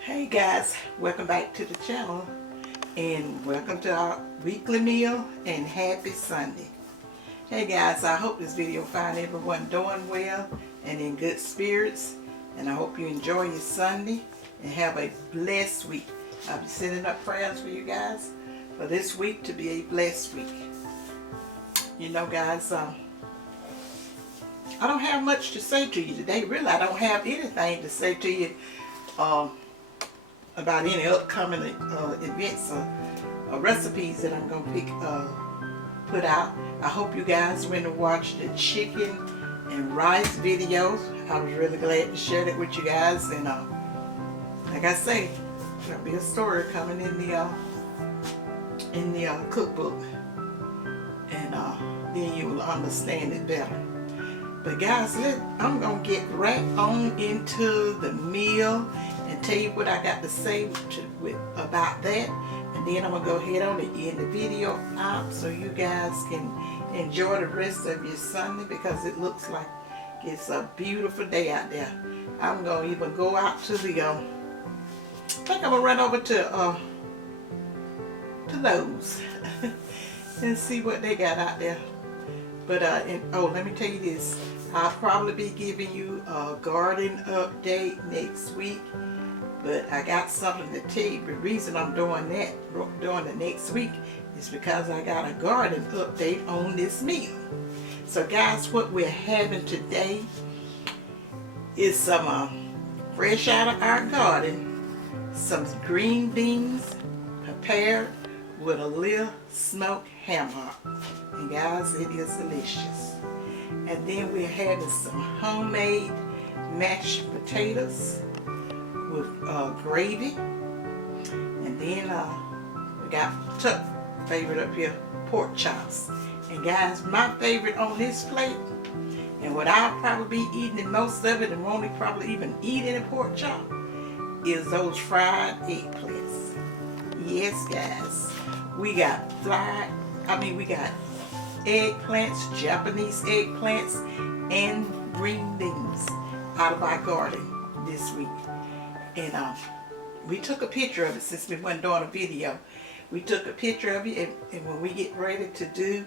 Hey guys, welcome back to the channel and welcome to our weekly meal and happy Sunday. Hey guys, I hope this video find everyone doing well and in good spirits, and I hope you enjoy your Sunday and have a blessed week. I'll be sending up prayers for you guys for this week to be a blessed week. You know guys, I don't have much to say to you today. Really, I don't have anything to say to you about any upcoming events or recipes that I'm going to put out. I hope you guys went and watched the chicken and rice videos. I was really glad to share that with you guys, and like I say, there'll be a story coming in the cookbook, and then you will understand it better. But guys, I'm going to get right on into the meal and tell you what I got to say about that. And then I'm going to go ahead on and end the video out so you guys can enjoy the rest of your Sunday, because it looks like it's a beautiful day out there. I'm going to even go out to the, I think I'm going to run over to Lowe's and see what they got out there. But let me tell you this, I'll probably be giving you a garden update next week, but I got something to tell you. The reason I'm doing the next week is because I got a garden update on this meal. So guys, what we're having today is some fresh out of our garden, some green beans prepared with a little smoked ham hock. And guys, it is delicious. And then we're having some homemade mashed potatoes with gravy. And then we got Tuck's favorite up here, pork chops. And guys, my favorite on this plate, and what I'll probably be eating the most of it and won't probably even eat any pork chop, is those fried eggplants. Yes guys, we got we got eggplants, Japanese eggplants, and green beans out of our garden this week. And we took a picture of it since we weren't doing a video. We took a picture of it, and when we get ready to do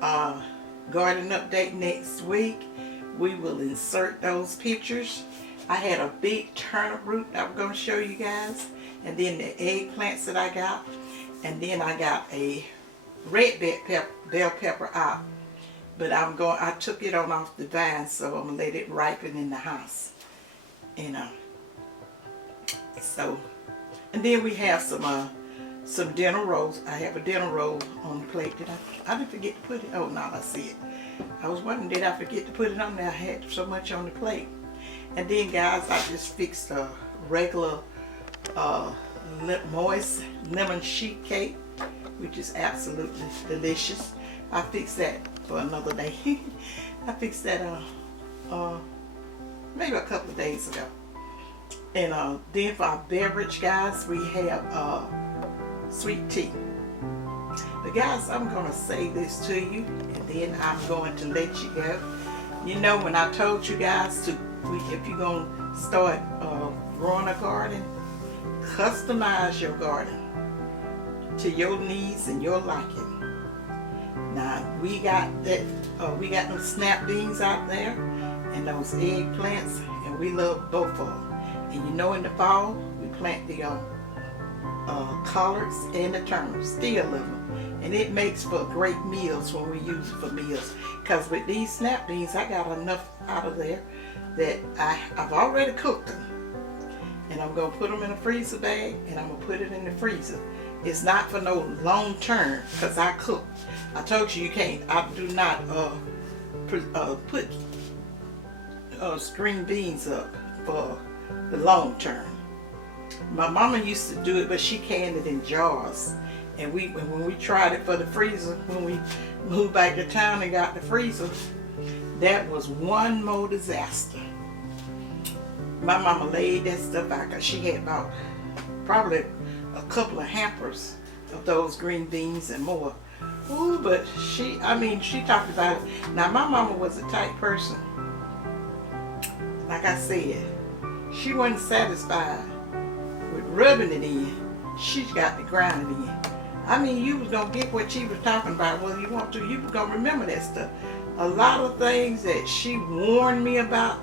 garden update next week, we will insert those pictures. I had a big turnip root I'm going to show you guys, and then the eggplants that I got, and then I got a red bell pepper out, but I took it on off the vine, so I'm gonna let it ripen in the house. And and then we have some dinner rolls. I have a dinner roll on the plate. I didn't forget to put it. Oh no, I see it. I was wondering, did I forget to put it on there? I had so much on the plate. And then guys, I just fixed a regular moist lemon sheet cake, which is absolutely delicious. I fixed that for another day. I fixed that maybe a couple of days ago. And then for our beverage, guys, we have sweet tea. But guys, I'm going to say this to you, and then I'm going to let you go. You know, when I told you guys if you're going to start growing a garden, customize your garden to your needs and your liking. Now we got we got those snap beans out there and those eggplants, and we love both of them. And you know, in the fall we plant the collards and the turnips, still love them, and it makes for great meals when we use it for meals. Because with these snap beans, I got enough out of there that I've already cooked them, and I'm gonna put them in a freezer bag, and I'm gonna put it in the freezer. It's not for no long term, because I cook. I told you can't. I do not put green beans up for the long term. My mama used to do it, but she canned it in jars. And when we tried it for the freezer, when we moved back to town and got the freezer, that was one more disaster. My mama laid that stuff out because she had about probably a couple of hampers of those green beans and more. Ooh, but she talked about it. Now, my mama was a type person, like I said, she wasn't satisfied rubbing it in. She's got the grinding in. I mean, you was gonna get what she was talking about, whether you want to. You was gonna remember that stuff. A lot of things that she warned me about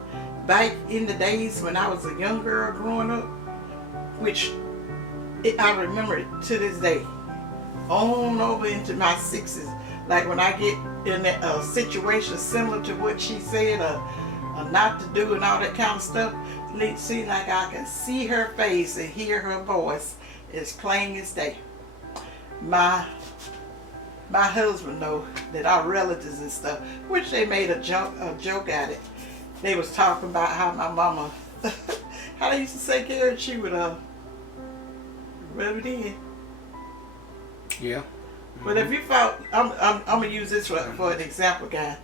back in the days when I was a young girl growing up, which I remember it to this day, on over into my 60s. Like when I get in a situation similar to what she said, not to do and all that kind of stuff, it seems like I can see her face and hear her voice as plain as day. My husband know that our relatives and stuff, which they made a joke at it. They was talking about how my mama, how they used to say, Karen, she would rub it in. Yeah. But if you felt, I'm gonna use this for an example, guys.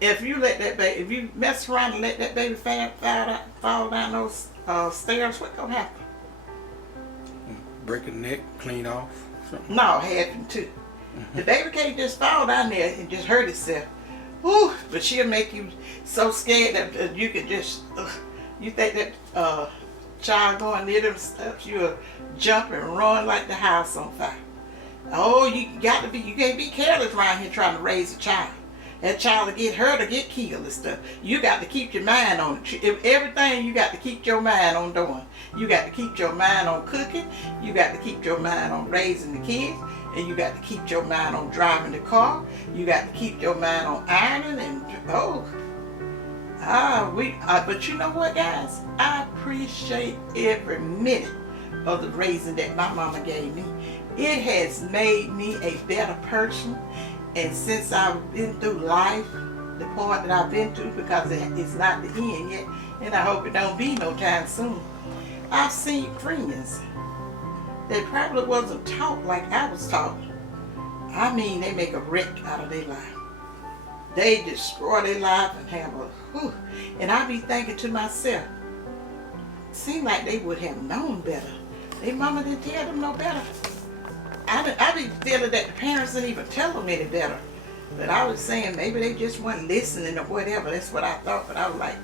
If you let that baby, if you mess around and let that baby fall down those stairs, what's gonna happen? Break a neck, clean off. Something. No, happen too. The baby can't just fall down there and just hurt itself. Whew, but she'll make you so scared that you can just, you think that child going near them steps, you'll jump and run like the house on fire. Oh, you can't be careless around here trying to raise a child. That child will get hurt or get killed and stuff. You got to keep your mind on it. If everything you got to keep your mind on doing. You got to keep your mind on cooking. You got to keep your mind on raising the kids. And you got to keep your mind on driving the car. You got to keep your mind on ironing and but you know what, guys? I appreciate every minute of the raising that my mama gave me. It has made me a better person. And since I've been through life, the part that I've been through, because it's not the end yet, and I hope it don't be no time soon, I've seen friends that probably wasn't taught like I was taught. I mean, they make a wreck out of their life. They destroy their life and have and I be thinking to myself, seem like they would have known better. Their mama didn't tell them no better. I be feeling that the parents didn't even tell them any better. But I was saying maybe they just weren't listening or whatever. That's what I thought. But I was like,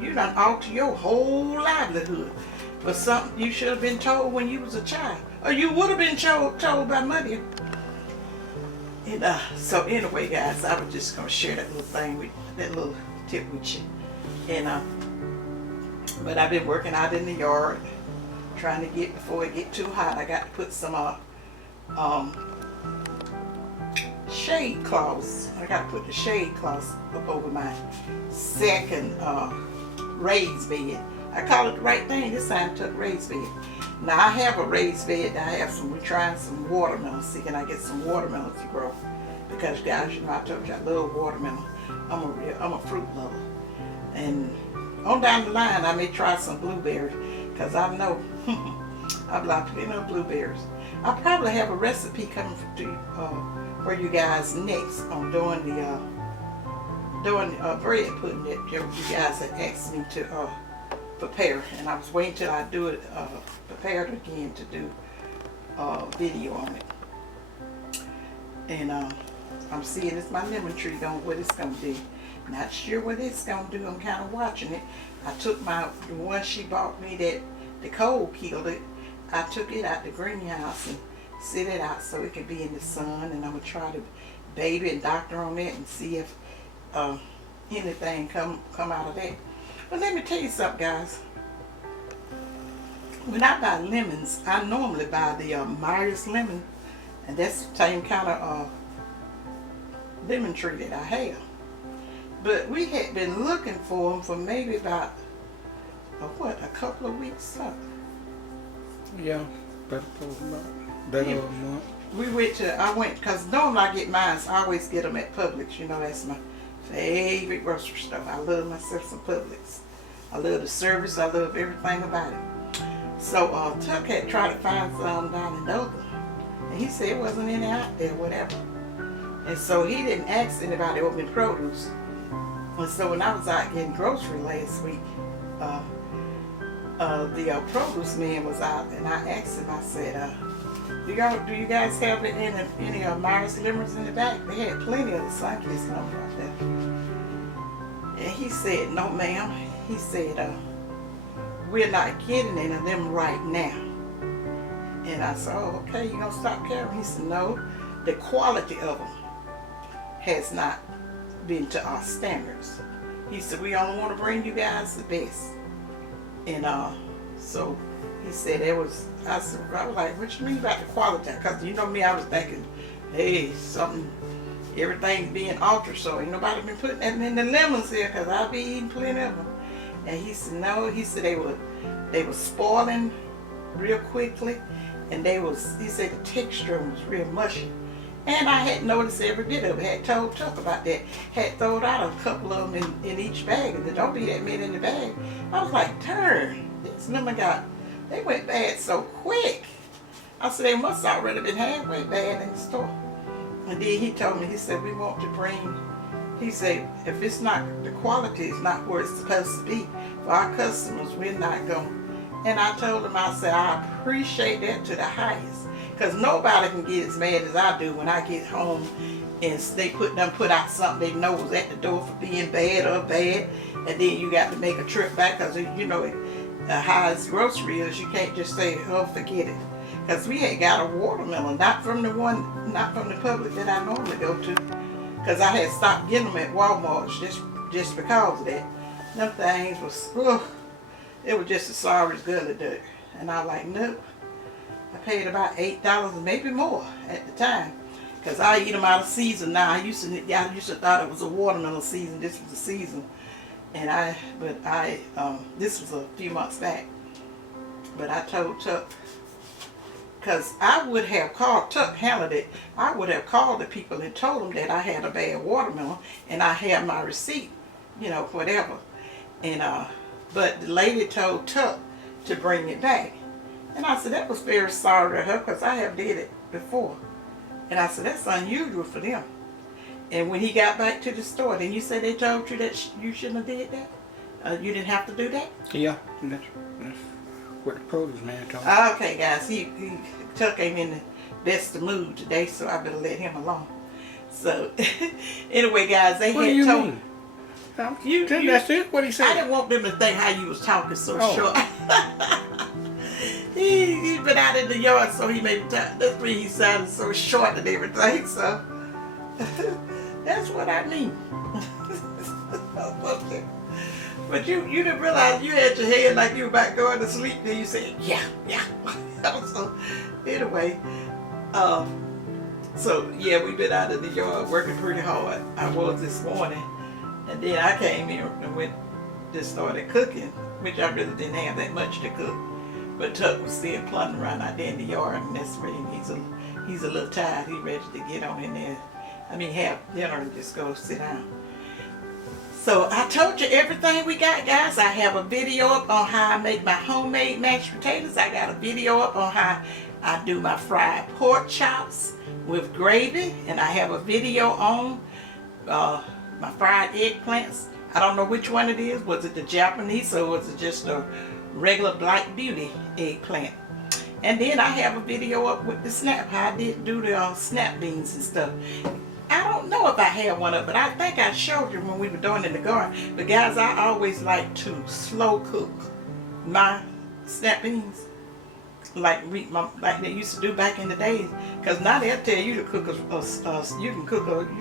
you done alter your whole livelihood for something you should have been told when you was a child. Or you would have been told by mother. And so anyway, guys, I was just going to share that little thing, that little tip with you. And but I've been working out in the yard, trying to get, before it get too hot, I got to put some shade cloths. I got to put the shade cloths up over my second raised bed. I call it the right thing this time, took raised bed. Now I have a raised bed. We're trying some watermelons. See, can I get some watermelons to grow? Because guys, you know, I told you I love watermelon. I'm a fruit lover. And on down the line, I may try some blueberries, because I know I've like plenty of blueberries. I'll probably have a recipe coming for you guys next on doing the bread pudding that you guys had asked me to prepare, and I was waiting till I do it, prepared again to do a video on it. And I'm seeing this my lemon tree doing what it's gonna do. Not sure what it's gonna do. I'm kind of watching it. I took the one she bought me that the cold killed it. I took it out the greenhouse and sit it out so it can be in the sun, and I'm gonna try to baby and doctor on it and see if anything come out of that. But let me tell you something, guys. When I buy lemons, I normally buy the Myers lemon, and that's the same kind of lemon tree that I have. But we had been looking for them for maybe about a couple of weeks. Yeah, better a month. I went, because normally I get mine, I always get them at Publix. You know, that's my favorite grocery store. I love myself some Publix. I love the service. I love everything about it. So Tuck had tried to find some down in Daleville, and he said it wasn't any out there, whatever. And so he didn't ask anybody open produce. And so when I was out getting grocery last week, the produce man was out, and I asked him, I said, do you guys have any Myers lemons in the back? They had plenty of the Sunkist number out there. And he said, no ma'am. He said, we're not getting any of them right now. And I said, oh, okay, you gonna stop carrying? He said, no, the quality of them has not been to our standards. He said, we only want to bring you guys the best. And so he said I was like, what you mean about the quality? Because you know me, I was thinking, hey, everything's being altered, so ain't nobody been putting that in the lemons here, because I'll be eating plenty of them. And he said, no, he said they were spoiling real quickly, and he said the texture was real mushy. And I had noticed every bit of it. Had told Chuck about that. Had thrown out a couple of them in each bag, and there don't be that many in the bag. I was like, turn, these lemon they went bad so quick. I said, they must already been halfway bad in the store. And then he told me, he said, we want to bring, he said, if it's not, the quality is not where it's supposed to be for our customers, we're not going. And I told him, I said, I appreciate that to the highest. Because nobody can get as mad as I do when I get home and they put out something they know was at the door for being bad, and then you got to make a trip back, because you know the highest grocery is, you can't just say, oh, forget it. Because we had got a watermelon, not from the public that I normally go to, because I had stopped getting them at Walmart just because of that. Them things was, it was just as sorry as gully dirt. And I like, nope. I paid about $8, maybe more at the time, because I eat them out of season now. I used to thought it was a watermelon season. This was the season, and this was a few months back. But I told Chuck, because I would have called, Chuck handled it. I would have called the people and told them that I had a bad watermelon and I had my receipt, you know, whatever. And but the lady told Chuck to bring it back. And I said, that was very sorry to her, because I have did it before. And I said, that's unusual for them. And when he got back to the store, then you said they told you that you shouldn't have did that? You didn't have to do that? Yeah, that's what the produce man told me. Okay, guys, Chuck ain't in the best of mood today, so I better let him alone. So, anyway, guys, they what had do you told mean? That's it? What he said? I didn't want them to think how you was talking so short. He's been out in the yard, so he made time. That's why he sounded so short and everything. So that's what I mean. But you didn't realize you had your head like you were about going to sleep. Then you said, yeah. So anyway, so yeah, we've been out in the yard working pretty hard. I was this morning, and then I came here and just started cooking, which I really didn't have that much to cook. But Tuck was still plundering around out there in the yard, and that's where he's a little tired. He's ready to get on in there. Have dinner and just go sit down. So I told you everything we got, guys. I have a video up on how I make my homemade mashed potatoes. I got a video up on how I do my fried pork chops with gravy, and I have a video on my fried eggplants. I don't know which one it is. Was it the Japanese, or was it just a regular Black Beauty eggplant? And then I have a video up with the snap, how I did do the snap beans and stuff. I don't know if I had one up, but I think I showed you when we were doing it in the garden. But guys, I always like to slow cook my snap beans, like they used to do back in the days. Because now they'll tell you to cook you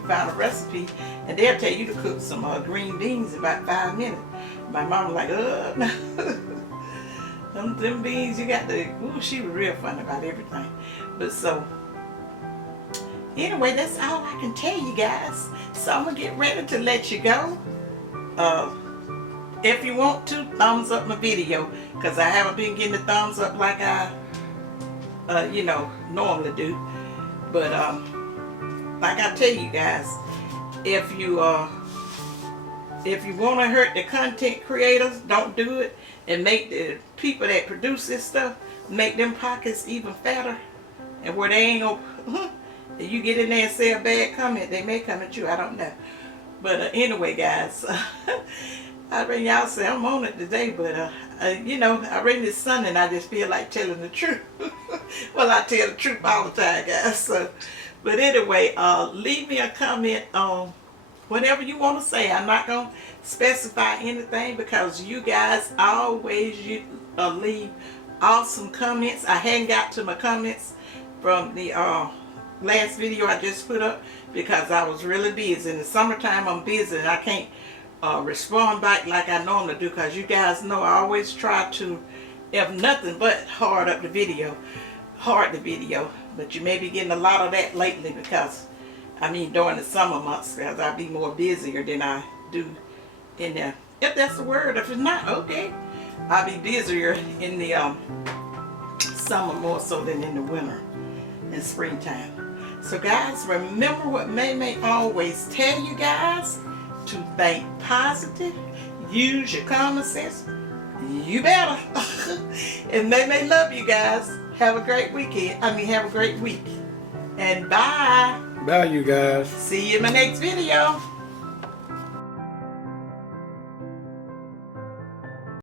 find a recipe, and they'll tell you to cook some green beans in about 5 minutes. My mom was like, them beans, you got to, she was real fun about everything. But so, anyway, that's all I can tell you guys. So I'm going to get ready to let you go. If you want to, thumbs up my video, because I haven't been getting the thumbs up like I, normally do. But like I tell you guys, if you want to hurt the content creators, don't do it. And make the people that produce this stuff, make them pockets even fatter. And where they ain't gonna, if you get in there and say a bad comment, they may come at you, I don't know. But anyway, guys, I mean, y'all say I'm on it today, but I read this Sunday and I just feel like telling the truth. Well, I tell the truth all the time, guys. So, but anyway, leave me a comment on whatever you want to say. I'm not going to specify anything because you guys always leave awesome comments. I hadn't got to my comments from the last video I just put up because I was really busy. In the summertime I'm busy and I can't respond back like I normally do because you guys know I always try to, if nothing but heart the video, but you may be getting a lot of that lately because I mean during the summer months because I'll be more busier than I do in the, if that's the word. If it's not, okay, I'll be busier in the summer more so than in the winter and springtime. So guys, remember what May always tell you guys, to think positive, use your common sense. You better. And May love you guys. Have a great weekend. Have a great week. And bye. Bye, you guys. See you in my next video.